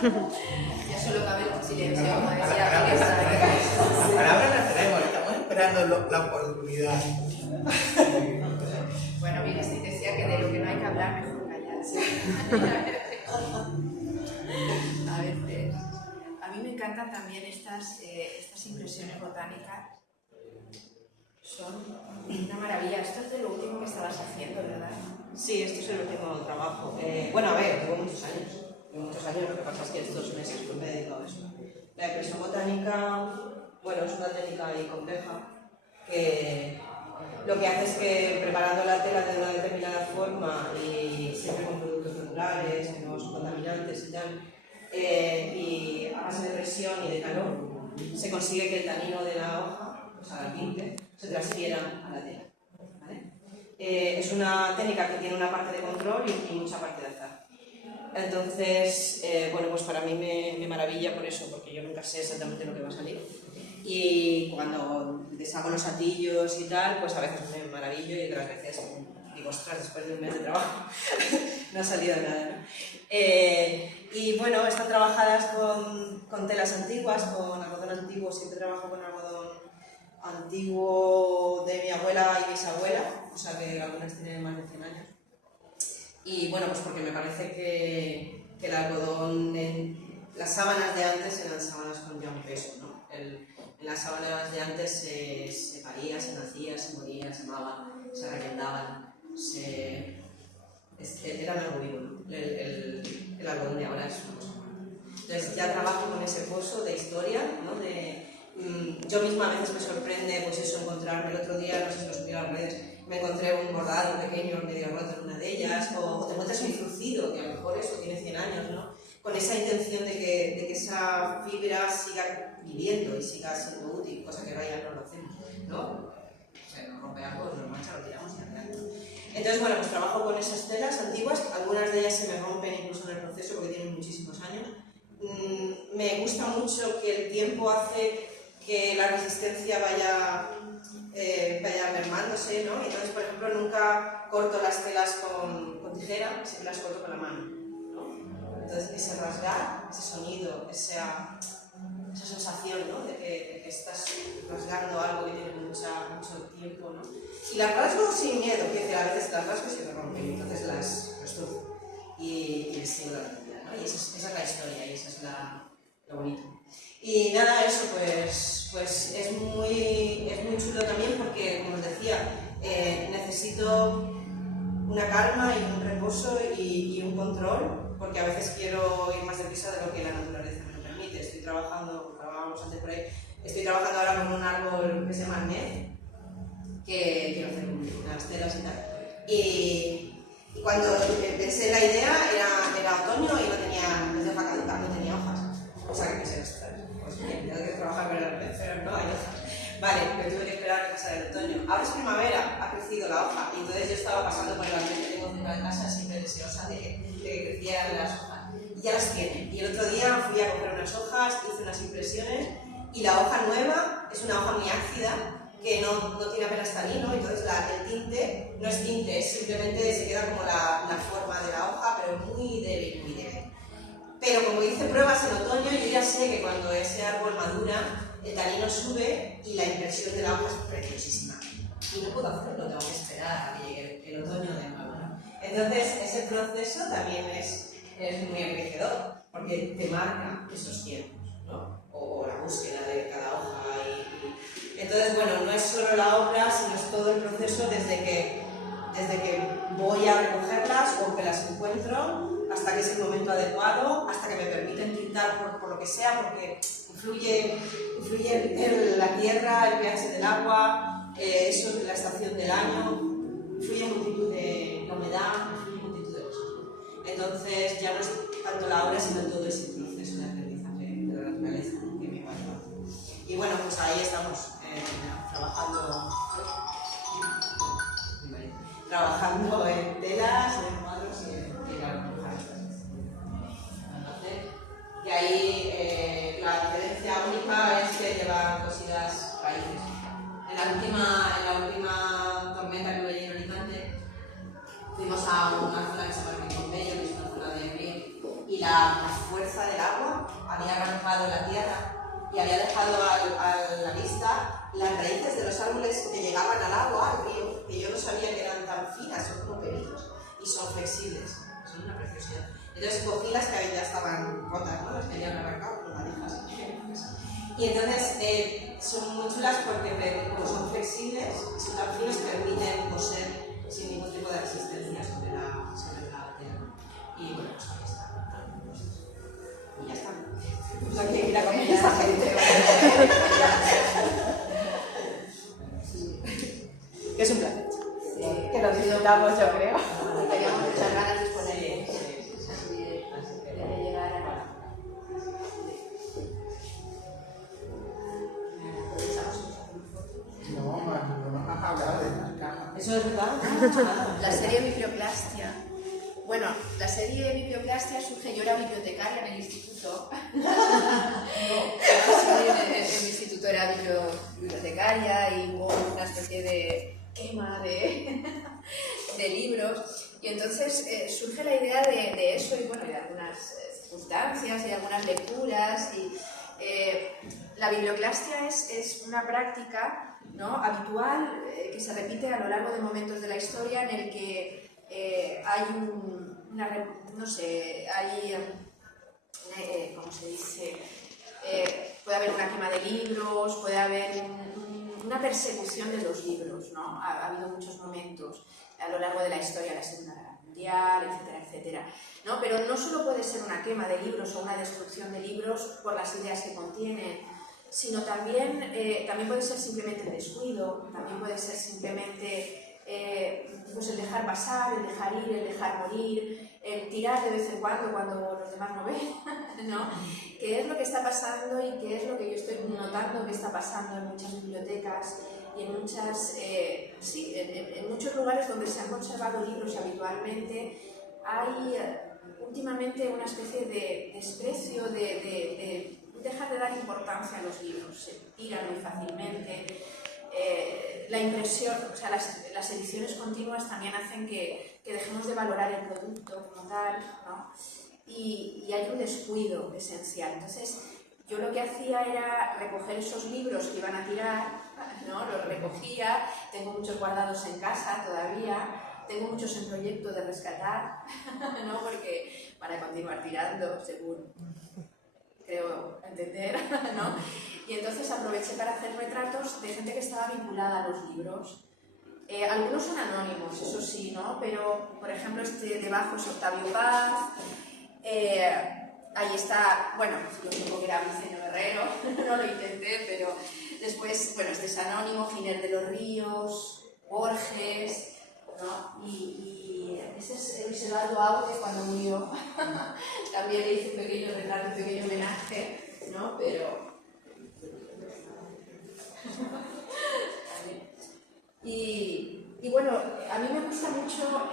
Ya solo cabe el silencio. La Como decía palabra Miguel la Sáenz. tenemos, la palabra la tenemos, estamos esperando la oportunidad. Bueno, Miguel sí decía que de lo que no hay que hablar, mejor callarse. A veces. A mí me encantan también estas impresiones botánicas. Son una maravilla. Esto es de lo último que estabas haciendo, ¿verdad? Sí, esto es el último trabajo. Bueno, a ver, llevo muchos años. Lo que pasa es que estos meses pues, me he dedicado a eso. La impresión botánica, bueno, es una técnica ahí compleja que lo que hace es que preparando la tela de una determinada forma y siempre con productos naturales, que no son contaminantes y tal, y a base de presión y de calor, se consigue que el tanino de la hoja, o sea, el tinte, se transfiera a la tela. ¿Vale? Es una técnica que tiene una parte de control y mucha parte de azar. Entonces, bueno, pues para mí me maravilla por eso, porque yo nunca sé exactamente lo que va a salir. Y cuando deshago los atillos y tal, pues a veces me maravillo y otras veces digo, ostras, después de un mes de trabajo no ha salido nada, ¿no? Y bueno, están trabajadas con telas antiguas, con algodón antiguo, siempre trabajo con algodón antiguo de mi abuela y bisabuela, o sea que algunas tienen más de 100 años. Y bueno, pues porque me parece que el algodón, las sábanas de antes eran sábanas con ya un peso, ¿no? En las sábanas de antes se paría, se nacía, se moría, se amaba, se revendaban, eran algo vivo, ¿no? El algodón de ahora es una cosa buena. Entonces ya trabajo con ese pozo de historia, ¿no? Yo misma a veces me sorprende, pues eso, encontrarme el otro día, no sé si lo subí a las redes, me encontré un bordado pequeño medio roto en una de ellas, o te encuentras un frucido, que a lo mejor eso tiene 100 años, ¿no? Con esa intención de que esa fibra siga viviendo y siga siendo útil, cosa que vaya no lo hacemos, ¿no? O sea, nos rompe algo, nos mancha, lo tiramos y arreglamos. Entonces, bueno, pues trabajo con esas telas antiguas, algunas de ellas se me rompen incluso en el proceso porque tienen muchísimos años. Me gusta mucho que el tiempo hace que la resistencia vaya mermándose, ¿no? Entonces, por ejemplo, nunca corto las telas con tijera, siempre las corto con la mano, ¿no? Entonces, ese rasgar, ese sonido, esa sensación, ¿no? de que estás rasgando algo que tiene mucho tiempo, ¿no? Y las rasgo sin miedo, quiero decir, a veces las rasgo y se me rompen, entonces las reestrujo y les sigo la vida, ¿no? Y esa es la historia y eso es lo bonito. Y nada, eso pues es muy chulo también porque, como os decía, necesito una calma y un reposo y un control, porque a veces quiero ir más deprisa de lo que la naturaleza me lo permite. Estoy trabajando, hablábamos antes por ahí, estoy trabajando ahora con un árbol que se llama arnés, que quiero hacer unas telas y tal. Y cuando pensé en la idea era otoño y no tenía hoja caduca, no tenía hojas. O sea, que se las pues bien, tengo que trabajar con el arnés, pero no hay hojas. Vale, pero tuve que esperar a que pasara el otoño. Ahora es primavera, ha crecido la hoja y entonces yo estaba pasando por el arnés que tengo cerca de casa, siempre deseosa de que crecieran las hojas. Y ya las tiene. Y el otro día fui a coger unas hojas, hice unas impresiones y la hoja nueva es una hoja muy ácida que no tiene apenas tanino, entonces el tinte no es tinte, simplemente se queda como la forma de la hoja, pero muy débil, muy débil. Pero como hice pruebas en otoño, yo ya sé que cuando ese árbol madura, el tanino sube y la impresión de la hoja es preciosísima. Y no puedo hacerlo, tengo que esperar a que llegue el otoño de nuevo, ¿no? Entonces, ese proceso también es muy enriquecedor, porque te marca esos tiempos, ¿no? O la búsqueda de cada hoja. Entonces, bueno, no es solo la obra, sino es todo el proceso desde que voy a recogerlas o que las encuentro, hasta que es el momento adecuado, hasta que me permiten tintar por lo que sea, porque influye la tierra, el pH del agua, eso de la estación del año, influye multitud de la humedad, influye multitud de cosas. Entonces, ya no es tanto la obra, sino todo ese proceso de aprendizaje de la naturaleza que me va a llevar. Y bueno, pues ahí estamos, trabajando en telas, en cuadros y en y ahí la diferencia única es que llevan cosidas raíces. En la última tormenta que hubo en Alicante, fuimos a una zona que se llama Rincón Bello, que es una zona de río, y la fuerza del agua había arrancado la tierra y había dejado a la vista las raíces de los árboles que llegaban al agua, al río, que yo no sabía que eran tan finas, son como pelitos y son flexibles, son una preciosidad. Entonces cogí las que ya estaban rotas, ¿no? Las que habían arrancado con manijas. Y entonces son muy chulas porque como son flexibles, son tan finas, permiten coser sin ningún tipo de resistencia sobre la tela. Y bueno, pues ahí está. Y ya está. Pues hay que ir a comer esa gente. Que es un placer. Sí. Que lo disfrutamos, yo creo. Teníamos muchas ganas de exponer de llegar a... No has hablado de las camas. ¿Eso es verdad? La serie Biblioplastia. Bueno, la serie Biblioplastia surge, yo era bibliotecaria en el instituto. En el instituto era bibliotecaria y hubo una especie de quema de libros. Y entonces surge la idea de eso y bueno, de algunas circunstancias y de algunas lecturas. Y, la biblioclastia es una práctica, ¿no?, habitual que se repite a lo largo de momentos de la historia en el que hay ¿cómo se dice? Puede haber una quema de libros, puede haber una persecución de los libros, ¿no? Ha habido muchos momentos a lo largo de la historia, la Segunda Guerra Mundial, etcétera, etcétera, ¿no? Pero no solo puede ser una quema de libros o una destrucción de libros por las ideas que contienen, sino también puede ser simplemente el descuido, también puede ser simplemente pues el dejar pasar, el dejar ir, el dejar morir, el tirar de vez en cuando los demás no ven, ¿no? ¿Qué es lo que está pasando y qué es lo que yo estoy notando que está pasando en muchas bibliotecas y en muchas, en muchos lugares donde se han conservado libros habitualmente? Hay últimamente una especie de desprecio, de dejas de dar importancia a los libros, se tiran muy fácilmente. La impresión, o sea, las ediciones continuas también hacen que dejemos de valorar el producto como tal, ¿no? Y hay un descuido esencial. Entonces, yo lo que hacía era recoger esos libros que iban a tirar, ¿no? Los recogía, tengo muchos guardados en casa todavía, tengo muchos en proyecto de rescatar, ¿no? Porque para continuar tirando, según creo entender, ¿no? Y entonces aproveché para hacer retratos de gente que estaba vinculada a los libros. Algunos son anónimos, eso sí, ¿no? Pero, por ejemplo, este debajo es Octavio Paz, ahí está, bueno, yo supongo que era Vicente Herrero, no lo intenté, pero después, bueno, este es anónimo, Giner de los Ríos, Borges, ¿no? Y ese es Luis Eduardo Aude cuando murió. También le hice un pequeño retrato, un pequeño homenaje, ¿no? Pero... Y bueno, a mí me gusta mucho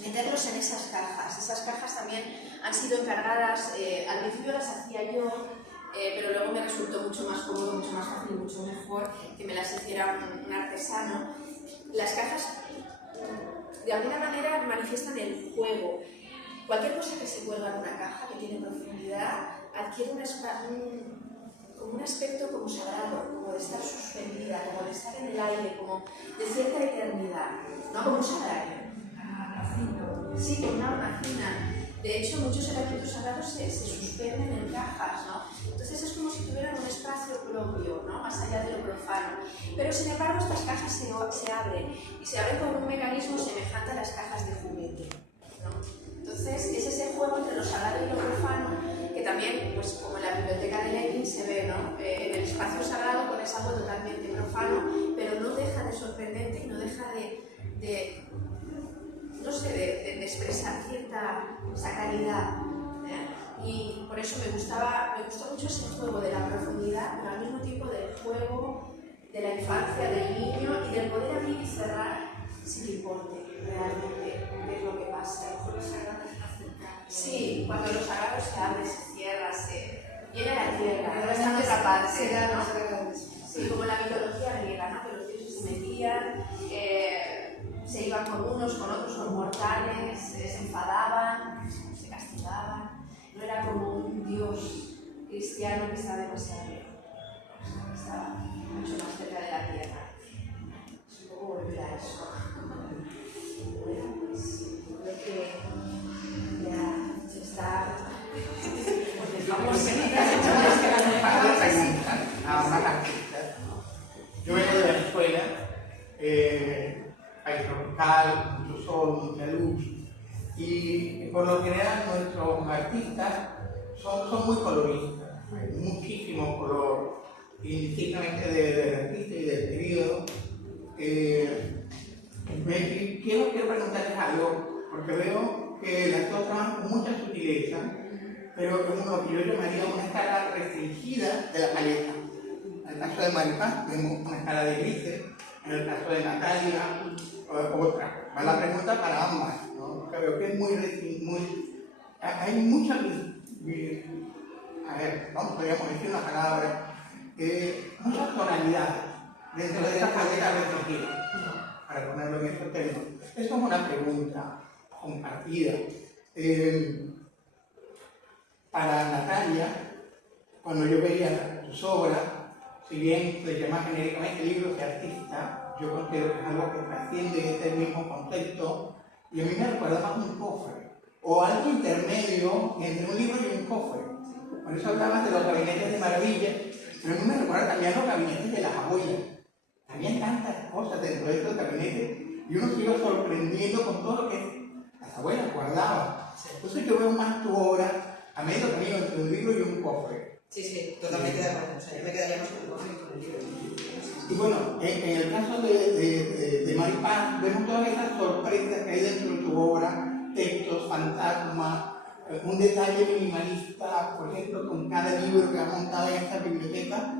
meterlos en esas cajas. Esas cajas también han sido encargadas, al principio las hacía yo, pero luego me resultó mucho más cómodo, mucho más fácil, mucho mejor que me las hiciera un artesano. Las cajas, de alguna manera, manifiestan el juego. Cualquier cosa que se cuelga en una caja, que tiene profundidad, adquiere como un aspecto como sagrado, como de estar suspendida, como de estar en el aire, como de cierta eternidad, no como un sagrario. Sí, como una hornacina. De hecho, muchos elementos sagrados se suspenden en cajas, ¿no? Entonces es como si tuvieran un espacio propio, ¿no? Más allá de lo profano. Pero sin embargo, estas cajas se abren, y se abren con un mecanismo semejante a las cajas de juguete, ¿no? Entonces es ese juego entre lo sagrado y lo profano, que también, pues como en la biblioteca de Lenin se ve, ¿no? En el espacio sagrado pones algo totalmente profano, pero no deja de sorprendente y no deja de expresar cierta sacralidad. Y por eso me gustó mucho ese juego de la profundidad, pero al mismo tiempo del juego de la infancia, del niño y del poder abrir y cerrar sin que importe realmente qué es lo que pasa. Sí, cuando los sagrados se abren, se cierra, viene a la tierra, no está en otra parte, ¿no? Sí, como la mitología griega, ¿no? Que los dioses se metían, se iban con unos, con otros, con mortales, se enfadaban, se castigaban. No era como un dios cristiano que estaba demasiado lejos, estaba mucho más cerca de la tierra. Es un poco volver a eso. Bueno, pues creo que ya se está. Pues vamos a más artistas. Yo vengo de la escuela, país tropical, mucho sol, mucha luz, y por lo general nuestros artistas son muy coloristas, hay muchísimo color, indistintamente del artista y del periodo. Quiero preguntarles algo, porque veo que las dos trabajan con mucha sutileza, pero con lo que yo llamaría una escala restringida de la paleta. En el caso de Maripaz vemos una escala de grises, en el caso de Natalia otra. Va la pregunta para ambas, ¿no? Creo que es hay mucha, podríamos decir una palabra, muchas tonalidades dentro de esa paleta restringida, para ponerlo en estos términos. Esto es una pregunta compartida. Para Natalia, cuando yo veía sus obras, si bien se llama genéricamente libros de artista, yo considero que es algo que trasciende ese mismo concepto, y a mí me recuerda más un cofre, o algo intermedio entre un libro y un cofre. Por eso hablabas de los gabinetes de maravilla, pero a mí me recuerda también los gabinetes de las abuelas. Había tantas cosas dentro de esos gabinetes, y uno se iba sorprendiendo con todo lo que las abuelas guardaban. Entonces yo veo más tu obra a medio camino entre un libro y un cofre. Sí, totalmente de acuerdo. O sea, yo me quedaría más con el cofre y con el libro. Y bueno, en el caso de Maripaz, vemos todas esas sorpresas que hay dentro de tu obra, textos, fantasmas, un detalle minimalista, por ejemplo, con cada libro que has montado en esta biblioteca.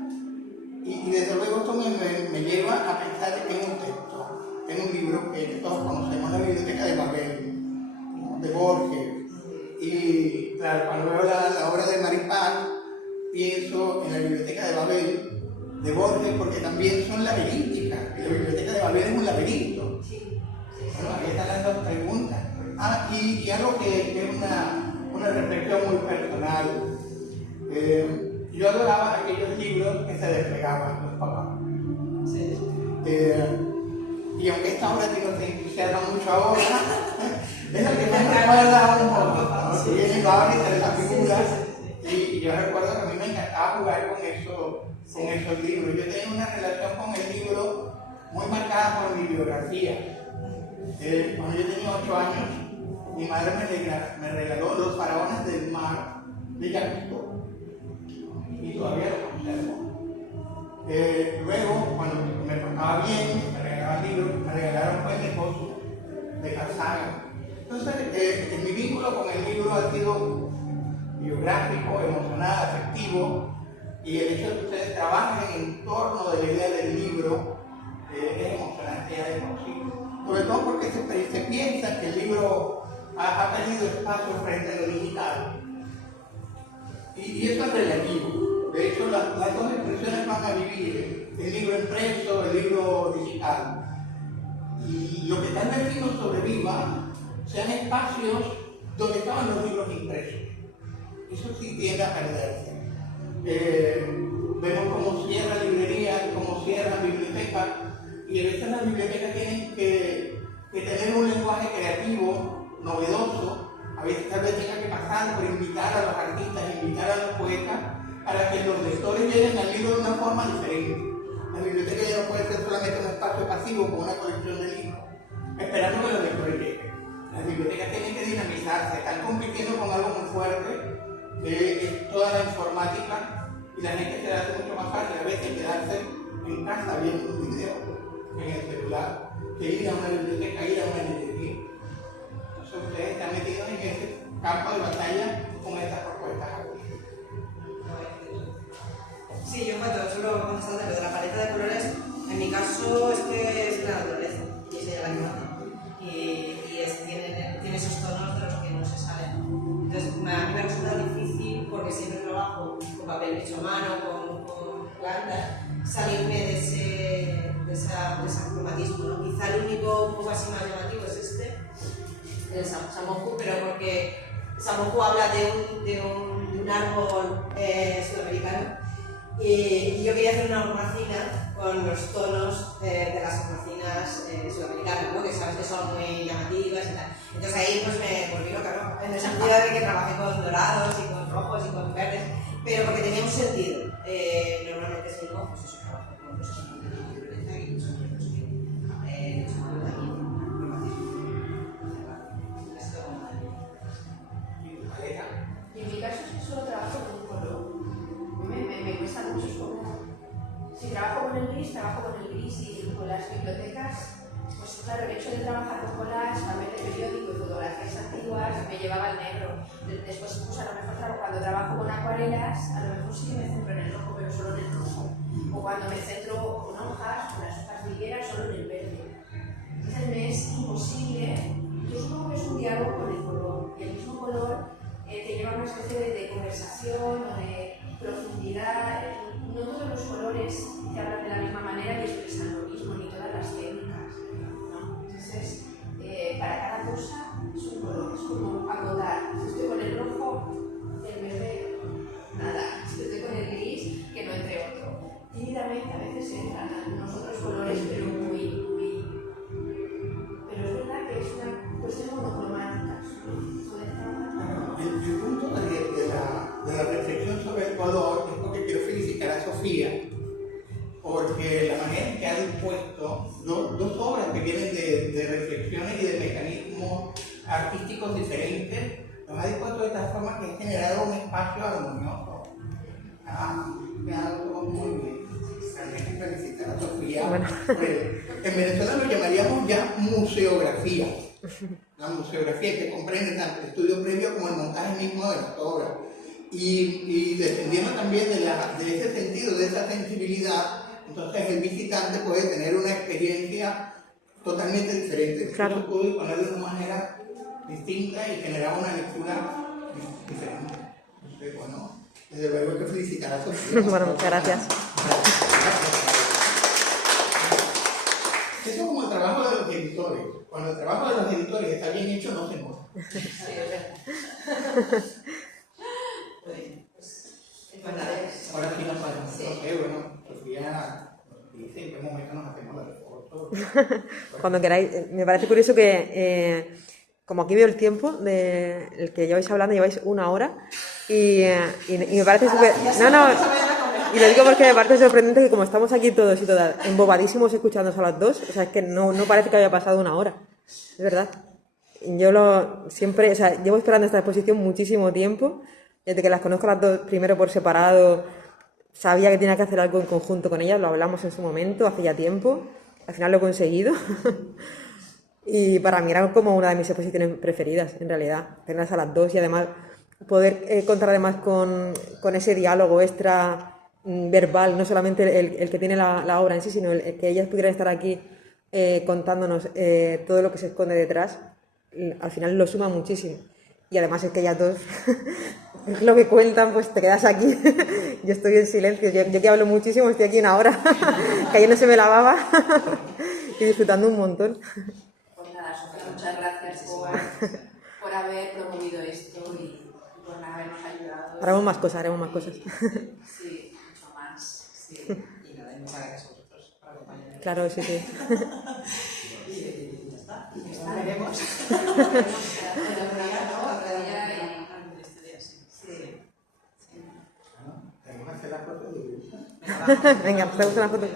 Y desde luego esto me lleva a pensar en un texto, en un libro que todos conocemos, la Biblioteca de Babel, ¿no? De Borges. Y claro, cuando veo la obra de Maripaz, pienso en la Biblioteca de Babel, de Borges, porque también son laberínticas. Y la Biblioteca de Babel es un laberinto. Bueno, ahí están las dos preguntas. Y algo que es una reflexión muy personal. Yo adoraba aquellos libros que se desplegaban los papás. Sí. Y aunque esta obra no se entusiasma mucho ahora, es lo que me recuerda un poco, ¿no? Si vienen ahora y sale la figura. Y yo recuerdo que a mí me encantaba jugar con esos libros. Yo tenía una relación con el libro muy marcada por mi biografía. Cuando yo tenía 8 años, mi madre me regaló Los faraones del mar de Jacques Cousteau. Y todavía lo conservo. Luego, cuando me tocaba bien, me regalaban libros, me regalaron pues el Pozo de Carl Sagan. Entonces, mi vínculo con el libro ha sido biográfico, emocional, afectivo, y el hecho de que ustedes trabajen en torno de la idea del libro es emocionante ya de por sí. Sobre todo porque se piensa que el libro ha perdido espacio frente a lo digital. Y eso es relativo. De hecho, las dos expresiones van a vivir, el libro impreso, el libro digital. Y lo que tal vez no sobreviva sean espacios donde estaban los libros impresos. Eso sí tiende a perderse. Vemos cómo cierran librerías, cómo cierran bibliotecas, y a veces las bibliotecas tienen que tener un lenguaje creativo, novedoso. A veces tal vez tengan que pasar por invitar a los artistas, invitar a los poetas, para que los lectores lleguen al libro de una forma diferente. La biblioteca ya no puede ser solamente un espacio pasivo con una colección de libros, esperando que los lectores lleguen. Las bibliotecas tienen que dinamizarse, están compitiendo con algo muy fuerte, que es toda la informática, y la gente se le hace mucho más fácil a veces quedarse en casa viendo un video en el celular, que ir a una biblioteca, ir a una librería. Entonces ustedes están metidos en ese campo de batalla con estas propuestas. Sí, yo solo contestando lo de la paleta de colores, en mi caso es que es la naturaleza, y es ella la que mata. Tiene esos tonos de los que no se salen. Entonces, a mí me resulta difícil, porque siempre trabajo con papel hecho a mano, con plantas, salirme de ese cromatismo, ¿no? Quizá el único un poco así más llamativo es el Samoku, pero porque Samoku habla de un árbol sudamericano, y yo quería hacer una hornacina con los tonos de las hornacinas sudamericanas, ¿no? Que sabes que son muy llamativas y tal. Entonces ahí pues me volví loca, ¿no? En el sentido de que trabajé con dorados y con rojos y con verdes, pero porque tenía un sentido. Normalmente si no, pues eso, trabajo con cosas de naturaleza y son cosas que he hecho también. Y en mi caso es que solo trabajo con un color. Me cuesta mucho, es como... Si trabajo con el gris y con las bibliotecas, pues claro, el hecho de trabajar con colas, papel de periódico y fotografías antiguas me llevaba al negro. Después, pues a lo mejor cuando trabajo con acuarelas, a lo mejor sí que me centro en el rojo, pero solo en el rojo. O cuando me centro con hojas, con las hojas ligueras, solo en el verde. Entonces me es imposible. Yo supongo que es un diálogo con el color, y el mismo color te lleva a una especie de conversación o de profundidad. No todos los colores te hablan de la misma manera y expresan lo mismo, ni todas las técnicas, ¿no? Entonces, para cada cosa es un color, es como acotar. Si estoy con el rojo, el verde, nada. Si estoy con el gris, que no entre otro. Tímidamente a veces entran algunos otros colores, pero pero es verdad que es una cuestión monocromática. El punto de la reflexión sobre el color es porque quiero felicitar a Sofía, porque la manera en que ha dispuesto dos obras que vienen de reflexiones y de mecanismos artísticos diferentes, los ha dispuesto de tal forma que ha generado un espacio armonioso. Me ha dado muy bien. Realmente felicitar a Sofía. Bueno. En Venezuela lo llamaríamos ya museografía. La museografía que comprende tanto el estudio previo como el montaje mismo de las obras. Y dependiendo también de ese sentido, de esa sensibilidad, entonces el visitante puede tener una experiencia totalmente diferente. Claro. Puede ponerlo de una manera distinta y generar una lectura diferente. Entonces, bueno, Desde luego hay que felicitar a Sofía. Bueno, muchas gracias. Eso es como el trabajo de los editores. Cuando el trabajo de los editores está bien hecho, no se nota. Ahora sí nos podemos. Ok, bueno, Sofía nos dice en qué momento nos hacemos la foto. Cuando queráis. Me parece curioso que, como aquí veo el tiempo del que lleváis hablando, lleváis 1 hora y me parece súper... No, y lo digo porque me parece sorprendente que como estamos aquí todos y todas embobadísimos escuchándonos a las dos, o sea, es que no parece que haya pasado 1 hora, es verdad. Yo siempre, o sea, llevo esperando esta exposición muchísimo tiempo, desde que las conozco las dos primero por separado, sabía que tenía que hacer algo en conjunto con ellas, lo hablamos en su momento, hace ya tiempo, al final lo he conseguido. Y para mí era como una de mis exposiciones preferidas, en realidad, tenerlas a las dos y además poder contar además con ese diálogo extra verbal, no solamente el que tiene la obra en sí, sino el que ellas pudieran estar aquí contándonos todo lo que se esconde detrás, al final lo suma muchísimo. Y además es que ellas dos, lo que cuentan, pues te quedas aquí. Yo estoy en silencio, yo que hablo muchísimo, estoy aquí 1 hora, que ayer no se me lavaba, y disfrutando un montón. Pues nada, Sofía, muchas gracias por haber promovido esto y por habernos ayudado. Haremos más cosas. Sí, mucho más. Sí. Y nada, y muchas gracias a vosotros por acompañarme. Claro, sí. Y ya está. Nos veremos. Tenemos que hacer la foto de... Venga, pues te gusta la foto.